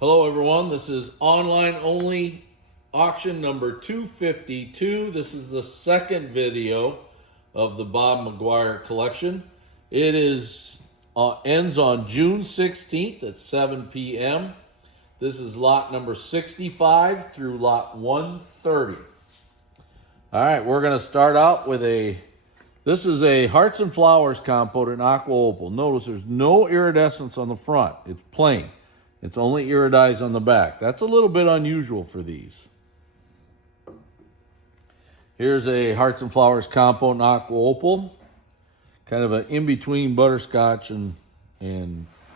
Hello everyone, this is online only auction number 252. This is the second video of the Bob McGuire Collection. It is ends on June 16th at 7 p.m. This is lot number 65 through lot 130. All right, we're going to start out with this is a Hearts and Flowers compote in aqua opal. Notice there's no iridescence on the front. It's plain. It's only iridized on the back. That's a little bit unusual for these. Here's a Hearts and Flowers compote in aqua opal. Kind of an in-between butterscotch and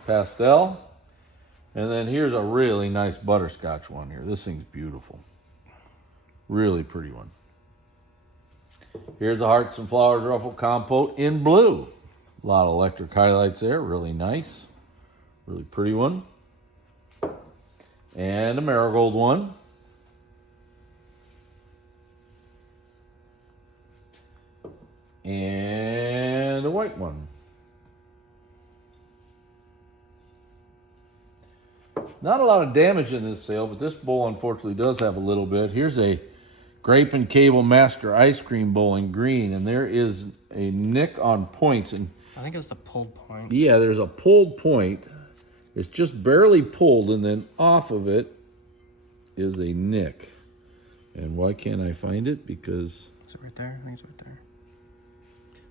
pastel. And then here's a really nice butterscotch one here. This thing's beautiful. Really pretty one. Here's a Hearts and Flowers ruffled compote in blue. A lot of electric highlights there. Really nice. Really pretty one. And a marigold one. And a white one. Not a lot of damage in this sale, but this bowl unfortunately does have a little bit. Here's a Grape and Cable Master Ice Cream Bowl in green, and there is a nick on points. And I think it's the pulled point. Yeah, there's a pulled point. It's just barely pulled, and then off of it is a nick. And why can't I find it? Because is it right there? I think it's right there.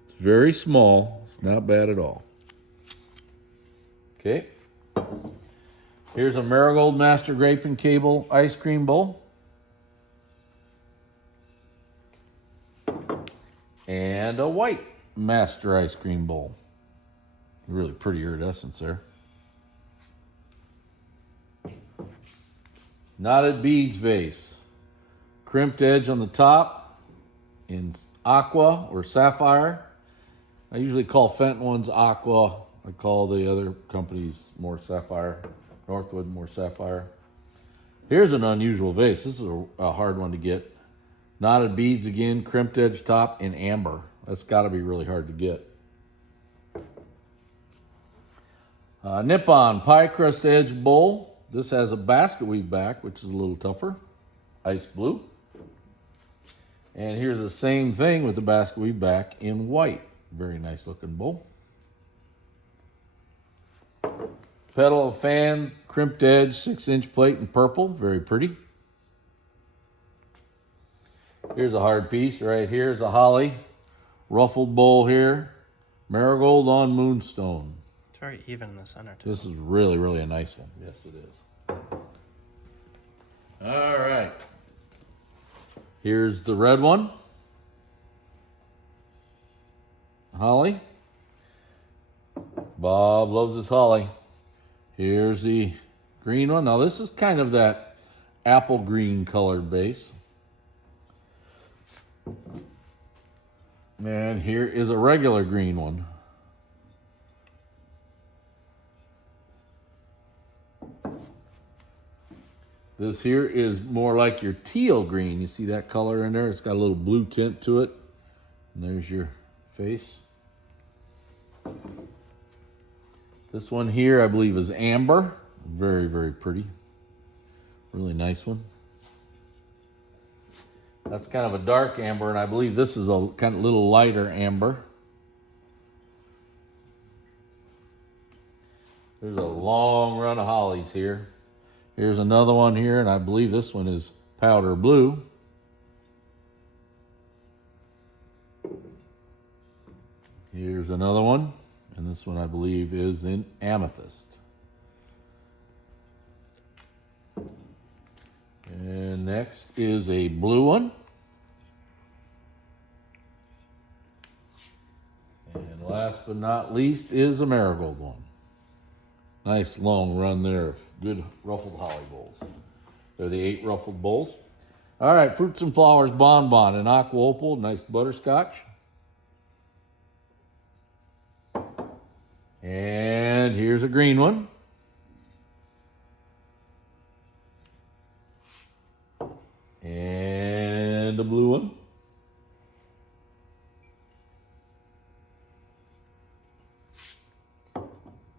It's very small. It's not bad at all. Okay. Here's a Marigold Master Grape and Cable Ice Cream Bowl. And a white Master Ice Cream Bowl. Really pretty iridescence there. Knotted beads vase. Crimped edge on the top in aqua or sapphire. I usually call Fenton ones aqua. I call the other companies more sapphire. Northwood more sapphire. Here's an unusual vase. This is a hard one to get. Knotted beads again, crimped edge top in amber. That's got to be really hard to get. Nippon Pie Crust Edge Bowl. This has a basket weave back, which is a little tougher. Ice blue. And here's the same thing with the basket weave back in white. Very nice looking bowl. Petal of fan, crimped edge, 6-inch plate in purple. Very pretty. Here's a hard piece right here. Here's a holly ruffled bowl here. Marigold on moonstone. It's very even in the center too. This is really, really a nice one. Yes, it is. All right. Here's the red one. Holly. Bob loves his holly. Here's the green one. Now this is kind of that apple green colored base. And here is a regular green one. This here is more like your teal green. You see that color in there? It's got a little blue tint to it. And there's your face. This one here, I believe, is amber. Very, very pretty. Really nice one. That's kind of a dark amber, and I believe this is a kind of little lighter amber. There's a long run of hollies here. Here's another one here, and I believe this one is powder blue. Here's another one, and this one I believe is in amethyst. And next is a blue one. And last but not least is a marigold one. Nice long run there of good ruffled holly bowls. They're the 8 ruffled bowls. All right, Fruits and Flowers Bonbon in aqua opal, nice butterscotch. And here's a green one. And a blue one.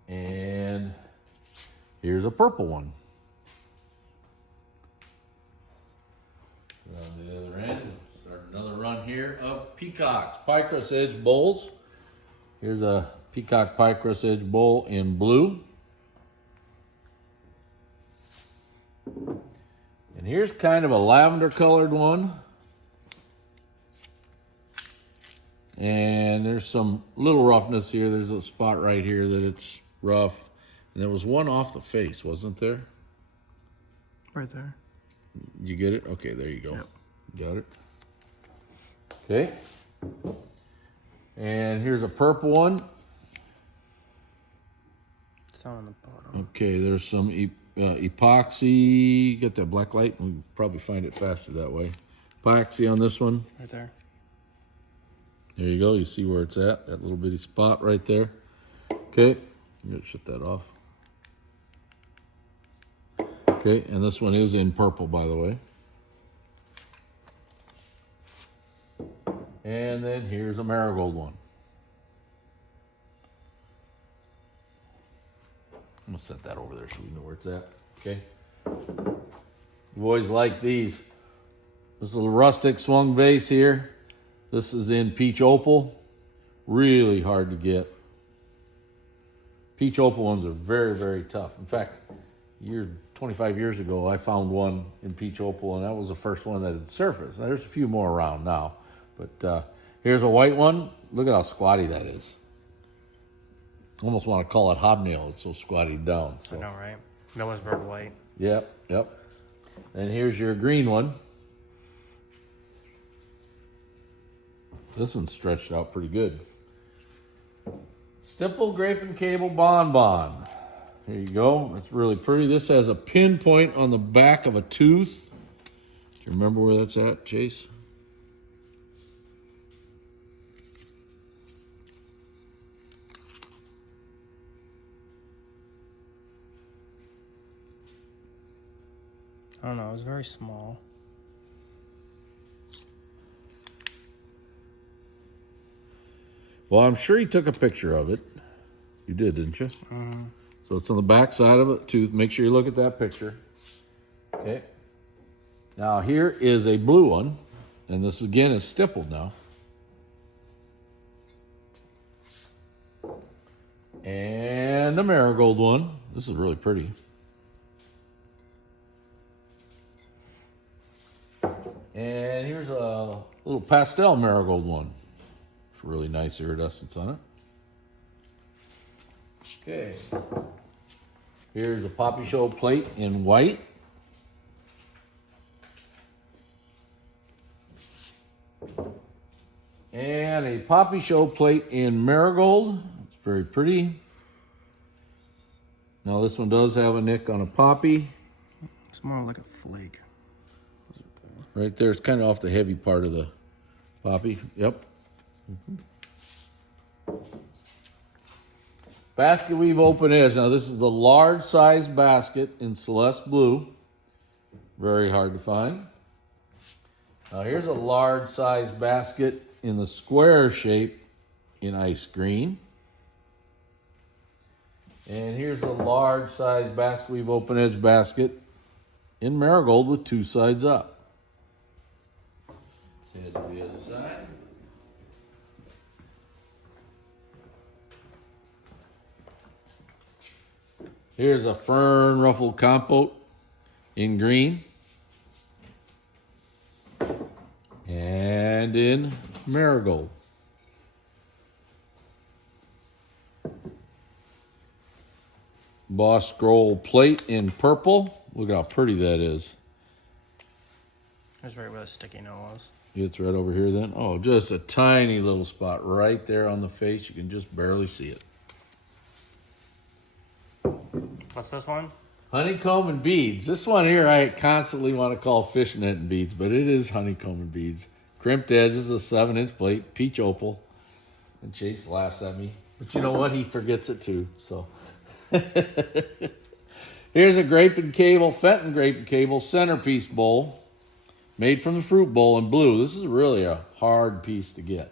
And here's a purple one. here of peacocks, pie crust edge bowls. Here's a peacock pie crust edge bowl in blue. And here's kind of a lavender colored one. And there's some little roughness here. There's a spot right here that it's rough. And there was one off the face, wasn't there? Right there. You get it? Okay, there you go. Yep. Got it. Okay. And here's a purple one. It's down on the bottom. Okay, there's some epoxy. Get that black light. We can probably find it faster that way. Epoxy on this one. Right there. There you go. You see where it's at. That little bitty spot right there. Okay. I'm going to shut that off. Okay, and this one is in purple, by the way. And then here's a marigold one. I'm going to set that over there so we know where it's at. Okay. You've always liked these. This little rustic swung vase here. This is in peach opal. Really hard to get. Peach opal ones are very, very tough. In fact, 25 years ago, I found one in peach opal, and that was the first one that had surfaced. Now, there's a few more around now, but here's a white one. Look at how squatty that is. Almost want to call it hobnail. It's so squatted down. So. I know, right? Millersburg white. Yep, yep. And here's your green one. This one's stretched out pretty good. Stipple Grape and Cable Bonbon. Here you go. That's really pretty. This has a pinpoint on the back of a tooth. Do you remember where that's at, Chase? I don't know. It was very small. Well, I'm sure he took a picture of it. You did, didn't you? Mm-hmm. So it's on the back side of a tooth. Make sure you look at that picture. Okay. Now here is a blue one. And this again is stippled now. And a marigold one. This is really pretty. And here's a little pastel marigold one. It's really nice iridescence on it. Okay. Here's a Poppy Show plate in white. And a Poppy Show plate in marigold. It's very pretty. Now this one does have a nick on a poppy. It's more like a flake. Right there, it's kind of off the heavy part of the poppy. Yep. Basket weave open edge. Now this is the large size basket in Celeste blue. Very hard to find. Now here's a large size basket in the square shape in ice green. And here's a large size basket weave open edge basket in marigold with two sides up. Head to the other side. Here's a fern ruffled compote in green and in marigold. Boss scroll plate in purple. Look how pretty that is. It's right where the sticky note was. It's right over here then. Oh, just a tiny little spot right there on the face. You can just barely see it. What's this one? Honeycomb and beads. This one here I constantly want to call fishnet and beads, but it is honeycomb and beads. Crimped edges, a 7-inch plate, peach opal. And Chase laughs at me. But you know what? He forgets it too. So here's a grape and cable, Fenton grape and cable centerpiece bowl. Made from the fruit bowl in blue. This is really a hard piece to get.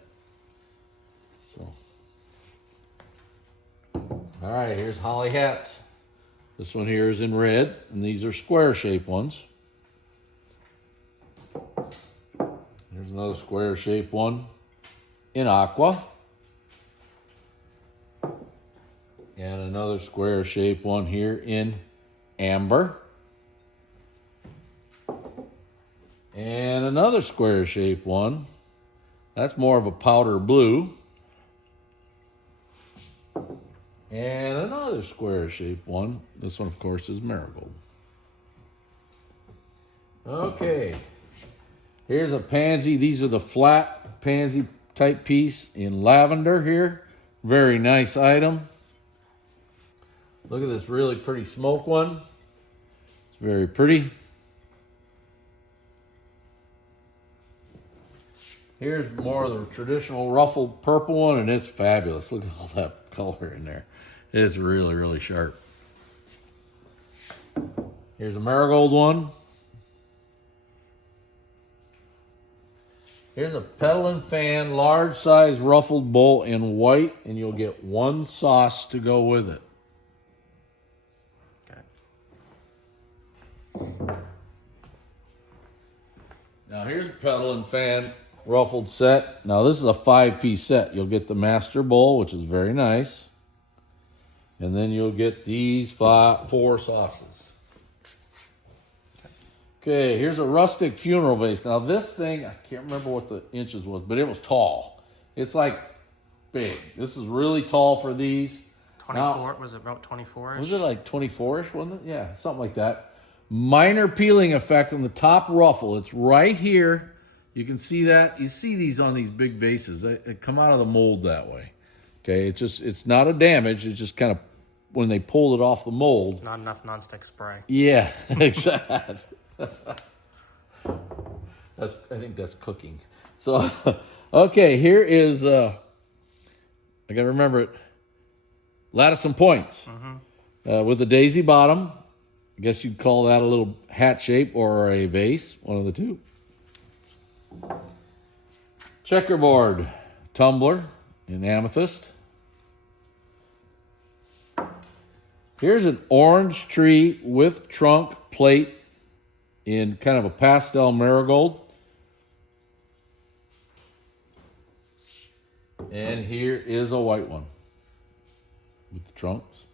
So, all right, here's holly hats. This one here is in red, and these are square shape ones. There's another square shaped one in aqua. And another square shaped one here in amber. And another square shaped one. That's more of a powder blue. And another square shaped one. This one, of course, is marigold. Okay. Here's a pansy. These are the flat pansy type piece in lavender here. Very nice item. Look at this really pretty smoke one. It's very pretty. Here's more of the traditional ruffled purple one, and it's fabulous. Look at all that color in there. It's really, really sharp. Here's a marigold one. Here's a petal and fan, large size ruffled bowl in white, and you'll get one sauce to go with it. Okay. Now here's a petal and fan ruffled set. Now this is a 5-piece set. You'll get the master bowl, which is very nice. And then you'll get these 4 sauces. Okay, here's a rustic funeral vase. Now this thing, I can't remember what the inches was, but it was tall. It's like big. This is really tall for these. 24, now, was it about 24-ish? Was it like 24-ish, wasn't it? Yeah, something like that. Minor peeling effect on the top ruffle. It's right here. You can see that. You see these on these big vases. They come out of the mold that way. Okay, it's not a damage. It's just kind of when they pulled it off the mold. Not enough nonstick spray. Yeah, exactly. I think that's cooking. So, okay, here is, I got to remember it, lattice and points. With a daisy bottom. I guess you'd call that a little hat shape or a vase, one of the two. Checkerboard tumbler in amethyst. Here's an orange tree with trunk plate in kind of a pastel marigold. And here is a white one with the trunks.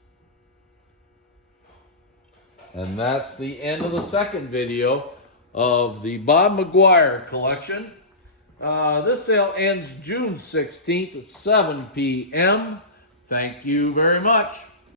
And that's the end of the second video of the Bob McGuire collection. This sale ends June 16th at 7 p.m. Thank you very much.